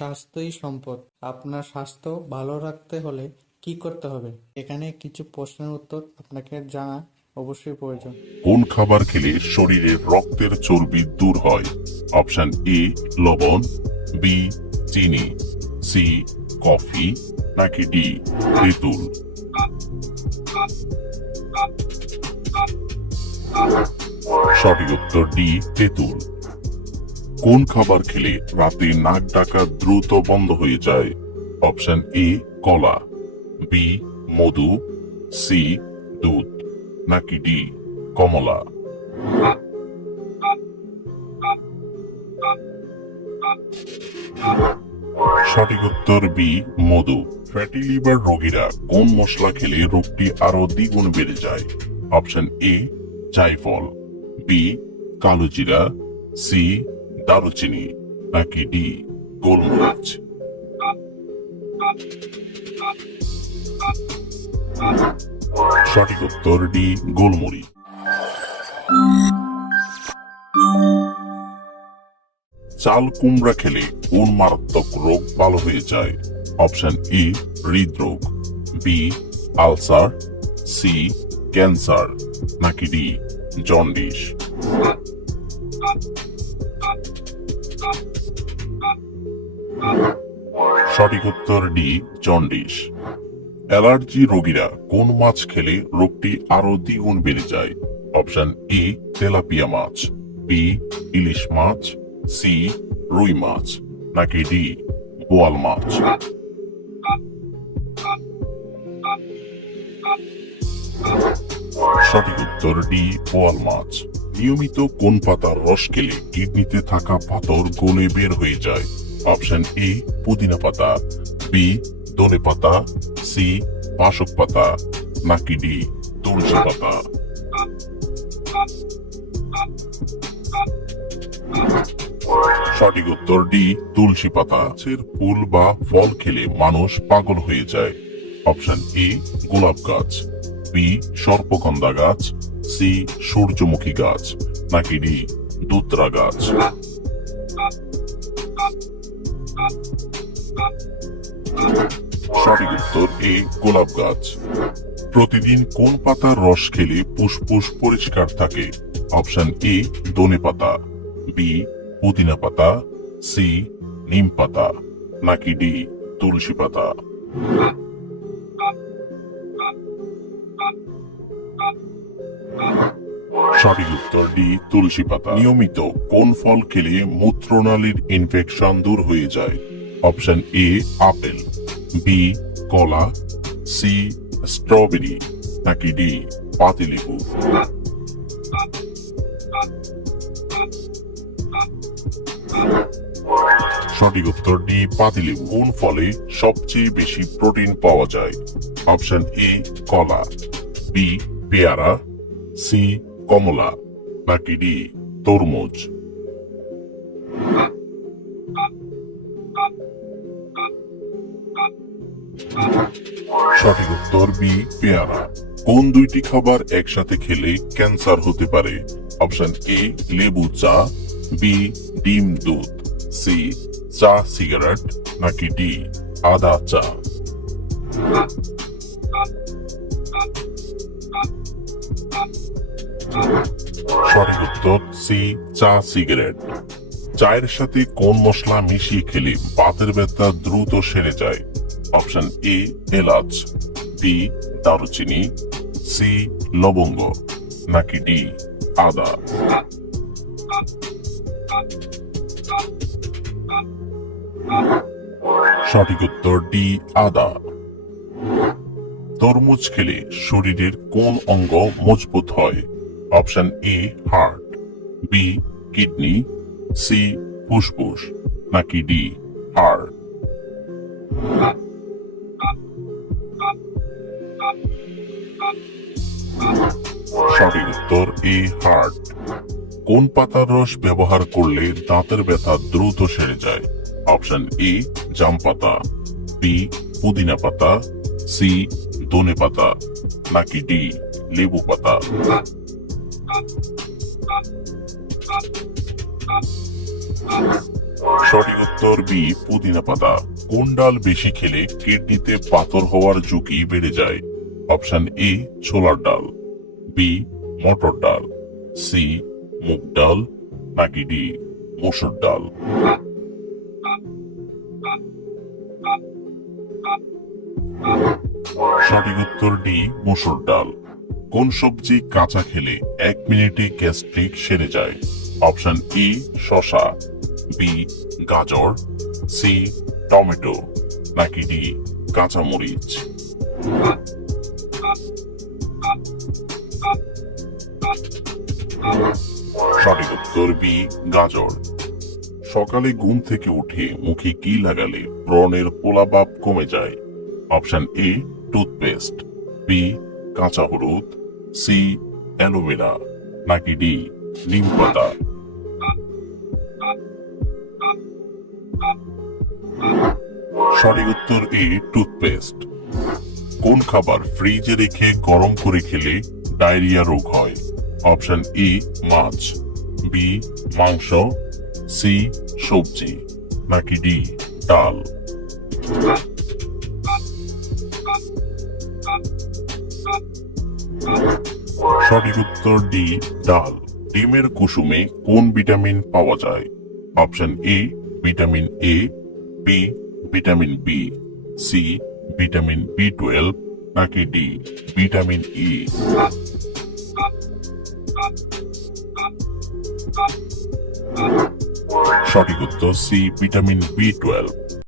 স্বাস্থ্যই সম্পদ। আপনার স্বাস্থ্য ভালো রাখতে হলে কি করতে হবে? এখানে কিছু প্রশ্নের উত্তর আপনাকে জানা অবশ্যই প্রয়োজন। কোন খাবার খেলে শরীরের রক্তের চর্বি দূর হয়? অপশন এ লবণ, বি চিনি, সি কফি, নাকি ডি তেঁতুল? সঠিক উত্তর ডি তেঁতুল। কোন খাবার খেলে রাতে নাক ডাকা দ্রুত বন্ধ হয়ে যায়? অপশন এ কলা, বি মধু, সি দুধ, নাকি ডি কমলা? সঠিক উত্তর বি মধু। ফ্যাটি লিভার রোগীরা কোন মশলা খেলে রোগটি আরো দ্বিগুণ বেড়ে যায়? অপশন এ জায়ফল, বি কালো জিরা, সি দারুচিনি, নাকি ডি গোলমরিচ? সঠিক উত্তর ডি গোলমরিচ। চাল কুমড়া খেলে কোন মারাত্মক রোগ ভালো হয়ে যায়? অপশন এ হৃদরোগ, বি আলসার, সি ক্যান্সার, নাকি ডি জন্ডিস? সঠিক উত্তর ডি জন্ডিস। অ্যালার্জি রোগীরা কোন মাছ খেলে রোগটি আরো দ্বিগুণ বেড়ে যায়? অপশন এ তেলাপিয়া মাছ, বি ইলিশ মাছ, সি রুই মাছ, নাকি ডি বোয়াল মাছ? সঠিক উত্তর ডি বোয়াল মাছ। নিয়মিত কোন পাতার রস খেলে কিডনিতে থাকা পাথর গলে বের হয়ে যায়? অপশন এ পুদিনা পাতা, বি ধনে পাতা, সি বাসক পাতা, নাকি ডি তুলসী পাতা? সঠিক উত্তর ডি তুলসী পাতা। গাছের ফুল বা ফল খেলে মানুষ পাগল হয়ে যায়? অপশন এ গোলাপ গাছ, বি সর্পগন্ধা গাছ, সি সূর্যমুখী গাছ, নাকি ডি দুত্রা গাছ? সঠিক উত্তর এ গোলাপ গাছ। প্রতিদিন কোন পাতার রস খেলে ফুসফুস পরিষ্কার থাকে? অপশন এ ধনে পাতা, বি পুদিনা পাতা, সি নিম পাতা, নাকি ডি তুলসী পাতা? সঠিক উত্তর ডি তুলসী পাতা। নিয়মিত কোন ফল খেলে মূত্রনালীর ইনফেকশন দূর হয়ে যায়? অপশন এ আপেল, বি কলা, সি স্ট্রবেরি, নাকি ডি পাতিলেবু? সঠিক উত্তর ডি পাতিলেবু। কোন ফলে সবচেয়ে বেশি প্রোটিন পাওয়া যায়? অপশন এ কলা, বি পেয়ারা, সি কমলা, নাকি ডি তরমুজ? সঠিক উত্তর বি পেয়ারা। কোন দুইটি খাবার একসাথে খেলে ক্যান্সার হতে পারে? অপশন এ লেবু চা, বি ডিম দুধ, সি চা সিগারেট, নাকি ডি আদা চা? সঠিক উত্তর সি চা সিগারেট। চায়ের সাথে কোন মশলা মিশিয়ে খেলে বাতের ব্যথা দ্রুত সেরে যায়? অপশন এ এলাচ, বি দারুচিনি, সি লবঙ্গ, নাকি ডি আদা? সঠিক উত্তর ডি আদা। তরমুজ খেলে শরীরের কোন অঙ্গ মজবুত হয়? Option A heart, B kidney, C ফুসফুস, নাকি ডি হাড়? সঠিক উত্তর এ হার্ট। কোন পাতার রস ব্যবহার করলে দাঁতের ব্যথা দ্রুত সেরে যায়? অপশন এ জাম পাতা, বি পুদিনা পাতা, সি ধনে পাতা, নাকি ডি লেবু পাতা? সঠিক উত্তর বি পুদিনা পাতা। কোন ডাল বেশি খেলে কিডনিতে পাথর হওয়ার ঝুঁকি বেড়ে যায়? অপশন এ ছোলার ডাল, বি মটর ডাল, সি মুগ ডাল, নাকি ডি মসুর ডাল? সঠিক উত্তর ডি মসুর ডাল। কোন সবজি কাঁচা খেলে 1 মিনিটে গ্যাস্ট্রিক সেরে যায়? অপশন ই শসা, বি গাজর, সি টমেটো, নাকি ডি কাঁচামরিচ? সঠিক উত্তর বি গাজর। সকালে ঘুম থেকে উঠে মুখে কি লাগালে ব্রণের পোলাভাব কমে যায়? অপশন এ টুথপেস্ট, বি কাঁচা হলুদ, সি অ্যালোভেরা, নাকি ডি নিম পাতা? সঠিক উত্তর এ টুথপেস্ট। কোন খাবার ফ্রিজে রেখে গরম করে খেলে ডায়রিয়া রোগ হয়? অপশন এ মাছ, বি মাংস, সি সবজি, নাকি ডি ডাল? সঠিক উত্তর ডি ডাল। ডিমের কুসুমে কোন ভিটামিন পাওয়া যায়? Option A vitamin A, B vitamin B, C vitamin B12, নাকি ডি ভিটামিন ই? সঠিক উত্তর সি ভিটামিন B12।